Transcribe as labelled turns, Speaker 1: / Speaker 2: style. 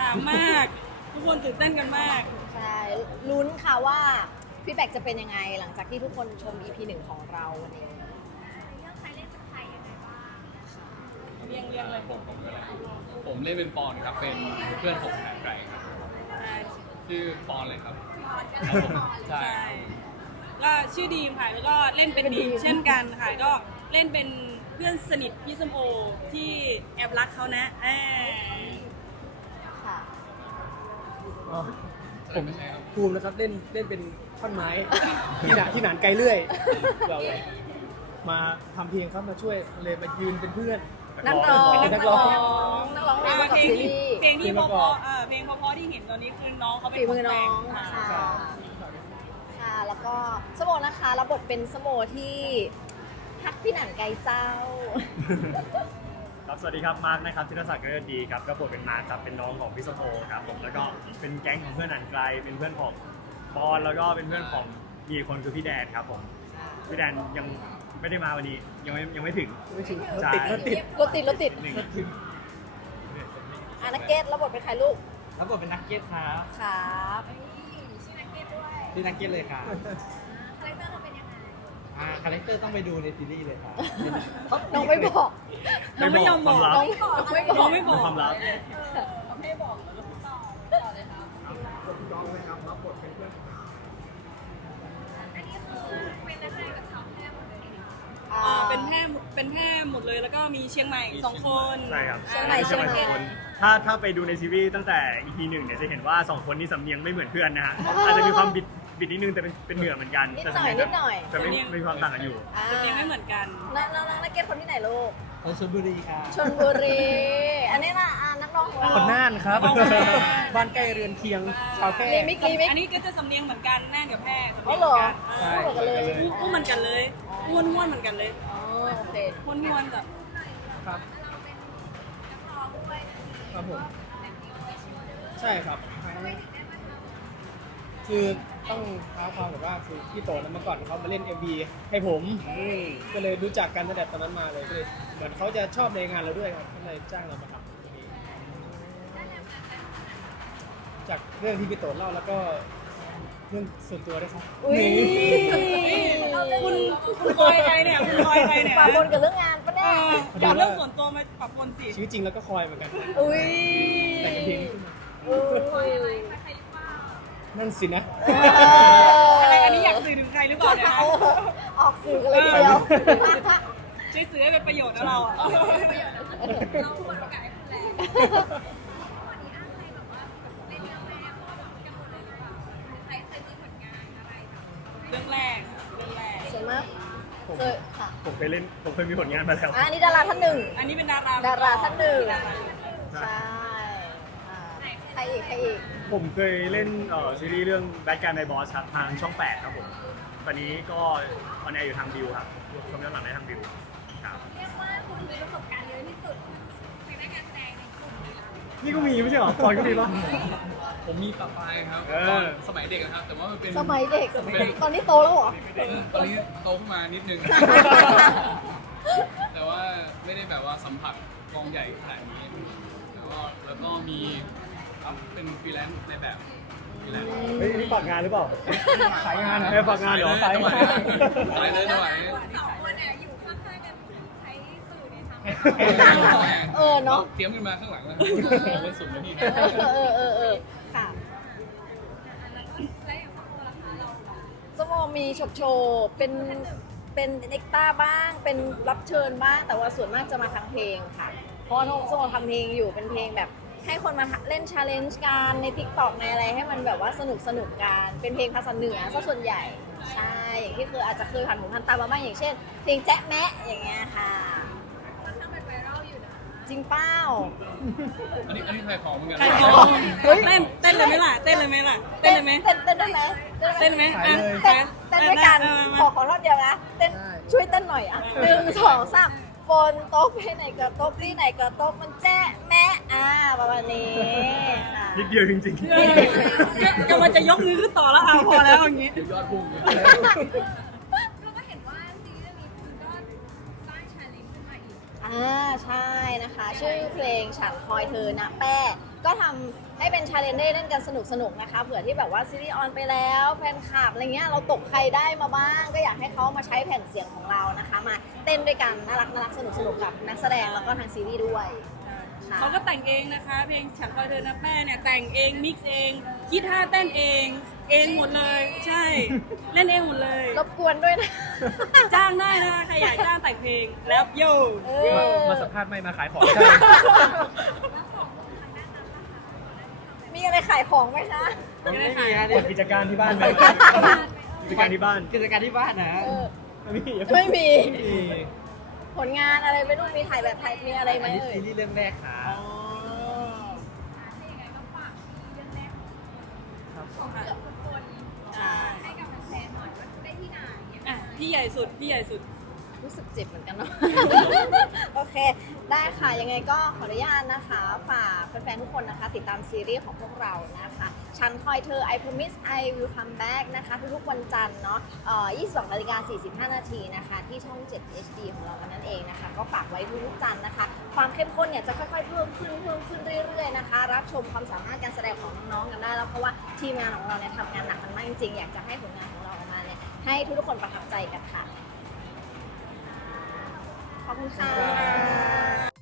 Speaker 1: มากทุกคนตื่นเต้นกันมาก
Speaker 2: ใช่ลุ้นค่ะว่าฟีดแบ็กจะเป็นยังไงหลังจากที่ทุกคนชม EP 1 ของเราวันนี้
Speaker 1: เรียงเลย
Speaker 3: ผมก็เลยผมเล่นเป็นปอนครับเป็นเพื่อนของแผนไกลครับชื่อปอนเลยครับครับผมใช่
Speaker 1: ใช่ก็ชื่อดีมค่ะแล้วก็เล่นเป็นดีมเช่นกันค่ะก็เล่นเป็นเพื่อนสนิทพี่ส้มโอที่แอบรักเขานะ
Speaker 2: ค่ะ
Speaker 4: ผมภูมินะครับเล่นเป็นท่อนไม้ ที่หนานไกลเรื่อยเรามาทำเพลงเขามาช่วยเลยมายืนเป็นเพื่อน
Speaker 2: นักร้อง
Speaker 4: เป็นนักร้อง
Speaker 2: นักร้องเพลงประกอบซีรีส์
Speaker 1: เพลงที่เพราะๆเพลงเพราะๆที่เห็นตอนนี้คือน้องเขาเป็น
Speaker 2: ฝีมือน้อง
Speaker 1: ค่ะ
Speaker 2: ค่ะค่ะแล้วก็สโมนะคะรับบทเป็นสโมที่ฮักพี่หนันไกลเจ้า
Speaker 5: ครับสวัสดีครับมาร์คนะครับธีรศักดิ์เกริดีครับก็บทเป็นมาร์คครับเป็นน้องของพี่สโตครับผมแล้วก็เป็นแก๊งของเพื่อนอันไกลเป็นเพื่อนของปอนแล้วก็เป็นเพื่อนของมีคนคือพี่แดนครับผมพี่แดนยังไม่ได้มาวันนี้ยังไม่ถึง
Speaker 4: ไม่ถึง
Speaker 5: ใช่
Speaker 4: รถติด
Speaker 2: รถติด
Speaker 5: หนึ่ง
Speaker 2: อานักเก็ตรับบทเป็นใครลูก
Speaker 6: แล้วบทเป็นนักเก็ตครับ
Speaker 2: ครับ
Speaker 6: ที่นักเก็ตเลยครับคาแรคเตอร์เป็นยังไงคาแรคเตอร์ต้องไปดูในซีรีส์เลยครับ
Speaker 2: น้องไม่บอก
Speaker 1: น้องไม่ยอมบอก
Speaker 5: ความลับ
Speaker 2: น้องไม่บอก
Speaker 1: น้องไม่บอก
Speaker 5: ความลับ
Speaker 1: เป็นแพร่หมดเลยแล้วก็มีเชียงใหม่2 คน
Speaker 5: ใช่ครับ
Speaker 2: เชียงใหม่
Speaker 5: สองคนถ้าไปดูในซีรีส์ตั้งแต่ EP 1เนี่ยจะเห็นว่า2คนนี้สำเนียงไม่เหมือนเพื่อนนะฮะอาจจะมีความบิดนิดนึงแต่เป็นเหนือเหมือนกัน
Speaker 2: นิด
Speaker 5: แต่
Speaker 2: หน่อย
Speaker 5: สำเนียง
Speaker 2: นิดหน่อย
Speaker 5: จะไม่มีความต่างกันอยู่
Speaker 1: สำเนียงไม่เหมือนกัน
Speaker 2: น้องนักเก็ตคนที่ไหนลูก
Speaker 6: คนชลบุรีครับ
Speaker 2: ชลบุรี อันนี้ล่ะนักร้องของเรา
Speaker 4: คนน่านครับ
Speaker 1: คนน่าน
Speaker 4: บ้านใกล้เรือนเคียงชาวแพร่
Speaker 2: มิก
Speaker 1: อันนี้ก็จะสำเนียงเหมือนกันน่านกับแพร่สำ
Speaker 2: อ๋
Speaker 1: เนี
Speaker 2: อย
Speaker 1: ง
Speaker 2: เห
Speaker 1: เห
Speaker 2: ร
Speaker 1: มื
Speaker 2: อ
Speaker 1: อนกัน
Speaker 2: พูดกันเลย
Speaker 1: พูดเหมือนกันเลยม้วนเหมือนกันเลย
Speaker 2: อ๋อโอเค
Speaker 1: ม้วนแบบ
Speaker 4: ครับครับผมใช่ครับคือต้องเท้าความแบบว่าคือพี่โตนั้นเมื่อก่อนเขามาเล่น MV ให้ผมก็เลยรู้จักกันตั้งแต่ตอนนั้นมาเลยก็เลยเหมือนเขาจะชอบในงานเราด้วยครับก็เลยจ้างเรามาทำตรงนี้จากเรื่องที่พี่โตเล่าแล้วก็เรื่องส่วนตัวด้วยครับ
Speaker 2: อุ้ย
Speaker 1: คุณคอยใครเนี่ยคุณคอยใครเนี่ย
Speaker 2: ปาปนกับเรื่องงานปะ
Speaker 1: เอ
Speaker 2: เนี่ย
Speaker 1: อเดี๋ยวเรื่องส่วนตัวมาปรับปนสิ
Speaker 4: ชีวิตจริงแล้วก็คอยเหมือนกัน
Speaker 2: อุ้ย
Speaker 4: แต่งเป็นเพลงขึ้นมา
Speaker 2: อุ้ย
Speaker 4: นั่นสินะ
Speaker 1: อะไรอันนี้อยากสื่อถึงใครหรือเปล่าเนี่ย
Speaker 2: ออกสื่อกันเลยทีเดียว
Speaker 1: ช่วยสื่อให้เป็นประโยชน์นะเราอ่ะ
Speaker 7: เราควรประกาศให้คุณแล้ววันนี้อ้างใครแบบว่าเป็นเรื่องแรกเพราะว่าแบบกันหมดเลยหรือเปล่าใครเคยมีผลงานอะไรแบบ
Speaker 1: เรื่องแรก
Speaker 2: ส่วนมากเคยค่ะ
Speaker 5: ผมเคยมีผลงานมาแล้ว
Speaker 2: อันนี้ดาราท่านหนึ่ง
Speaker 1: อันนี้เป็นดารา
Speaker 2: ดาราท่านหนึ่ง
Speaker 1: ดารา
Speaker 2: ใช่ใครอีก
Speaker 5: ผมเคยเล่นซีรีส์เรื่อง Bad Guy My Boss ครับทางช่อง 8 ครับผม ตอนนี้ก็ออนแอร์อยู่ทางบิวครับชมย้อนหลังได้ทางบิวครับ
Speaker 7: เรียกว่าคุณมีประสบการณ์เยอะที่สุดในด้านการแสดงในกลุ่มเลยนะ
Speaker 5: นี่ก็มีไม่ใช่เหรอตอนก็มีป่ะ
Speaker 3: ผมมีปะปายครับ
Speaker 5: เออ
Speaker 3: ตอนสมัยเด็กนะครับ แต่ว่ามันเป็น
Speaker 2: สมัยเด็ก ตอนนี้โตแล้วเหรอ
Speaker 3: ตอนนี้โตขึ้นมานิดนึง แต่ว่าไม่ได้แบบว่าสัมผัสกองใหญ่ขนาดนี้แล้วก็มีครับเป็นฟรีแลนซ์ในแบบฟรีแลนซ์
Speaker 5: เฮ้ยนี่ฝากงานหรือเปล่า
Speaker 4: ขายงานนะ
Speaker 5: ฝากงานเหรอ
Speaker 3: สายเลยสายเลยสายเลย
Speaker 7: สองคนเนี่ยอยู่ข้างๆกันใช้สื่อในทาง
Speaker 2: เนาะ
Speaker 3: เตรียมขึ้นมาข้างหลังแล้วเล่นสุ่มแล้วพี่
Speaker 2: ค่ะ
Speaker 7: แล้วอย่างพวกเราล่ะคะเรา
Speaker 2: สโมมีโชว์เป็นเอ็กต้าบ้าง เป็นรับเชิญบ้าง แต่ว่าส่วนมากจะมาทางเพลงค่ะ เพราะว่าสโมทำเพลงอยู่เป็นเพลงแบบ ให้คนมาเล่นชาเลนจ์กันใน TikTok ในอะไรให้มันแบบว่าสนุกกัน เป็นเพลงภาษาเหนือซะส่วนใหญ่ ใช่ อย่างที่อาจจะเคยผ่านหูผ่านตามาบ้างอย่างเช่น เพลงแจ๊ะแมะอย่างเงี้ยค่ะ
Speaker 7: ค่อนข้างเป็นไวรัลอยู่นะ
Speaker 2: จริงเป้า
Speaker 3: อันนี้ใครของเหมือนกัน
Speaker 1: ใครของ
Speaker 2: เฮ้ย
Speaker 1: เต้นเลยไหมล่ะเต้นเลยไหมล่ะเต้นเลยไหม
Speaker 2: เต้นได้ไหม
Speaker 1: เต้นไหม
Speaker 2: เต้นด้วยกันขอรอบเดียวนะเต้นช่วยเต้นหน่อยอ่ะ1 2 3ฝนตกไปไหนก็ตกที่ไหนก็ตกมันแจ๊ะแมะประมาณนี้ค่ะ
Speaker 5: นิดเดียวจริง
Speaker 1: กำลังจะยกมือขึ้นต่อแล้วพอแล้วอย่างงี้
Speaker 3: ยอดพุ่งเลย
Speaker 7: เราก็เห็นว่าซีรีส์เรื่องนี้คุณก็สร้างชาเลนจ์ขึ้นมาอีก
Speaker 2: ใช่นะคะ ชื่อเพลงฉันคอยเธอนะแป้ก็ทำให้เป็นชาเลนจ์ได้เล่นกันสนุกๆนะคะเผื่อที่แบบว่าซีรีส์ออนไปแล้วแฟนคลับอะไรเงี้ยเราตกใครได้มาบ้าง ก็อยากให้เขามาใช้แผ่นเสียงของเรานะคะ มาเต้นด้วยกันน่ารักสนุกกับนักแสดงแล้วก็ทางซีรีส์ด้วยค่ะ
Speaker 1: เขาก็แต่งเองนะคะ เพลงฉันคอยเธอนะแป้เนี่ยแต่งเองมิกซ์เองคิดท่าเต้นเองหมดเลย ใช่ เล่นเองหมดเลย
Speaker 2: รบกวนด้วยนะ
Speaker 1: จ้างได้นะคะใครอยากจ้างแต่งเพลงแล้วโย
Speaker 2: เอ
Speaker 4: มา
Speaker 2: อ
Speaker 4: สัมภาษณ์ไม่มาขายของ
Speaker 2: มีอะไรขายของไหมคะ
Speaker 6: ไม่มีฮะ
Speaker 5: เปิดกิจการที่บ้านไหมกิจการที่บ้าน
Speaker 6: กิจการที่บ้านนะ
Speaker 2: เออ
Speaker 4: ไม่มี
Speaker 2: ไม่มี ผลงานอะไรไม่รู้มีถ่ายแบบไทยมีอะไรไหม
Speaker 6: อันนี้
Speaker 2: เอ่ย
Speaker 6: ซีรีส์เรื่องแรกค่ะ
Speaker 7: ถ้าอย่างไรก็ฝากเรื่องแรกของเกือบทุกคน
Speaker 1: ใช่
Speaker 7: ให้กับแฟนๆหน่อยว่าได้ที่ไหนยังไง
Speaker 1: อ่ะพี่ใหญ่สุดพี่ใหญ่สุด
Speaker 2: รู้สึกเจ็บเหมือนกันเนาะ โอเค ได้ค่ะ ยังไงก็ขออนุญาตนะคะ ฝากแฟนๆทุกคนนะคะ ติดตามซีรีส์ของพวกเรานะคะ ฉันคอยเธอ I promise I will come back นะคะ ทุกๆวันจันทร์เนาะ22:45 นาทีนะคะ ที่ช่อง 7 HD ของเรานั่นเองนะคะ ก็ฝากไว้ทุกๆจันทร์นะคะ ความเข้มข้นเนี่ยจะค่อยๆ เพิ่มขึ้นเรื่อยๆนะคะ รับชมความสามารถการแสดงของน้องๆกันได้แล้ว เพราะว่าทีมงานของเราเนี่ยทำงานหนักกันมากจริงๆ อยากจะให้ผลงานของเราออกมาเนี่ยให้ทุกๆคนประทับใจกันค่ะ ขอบคุณค่ะ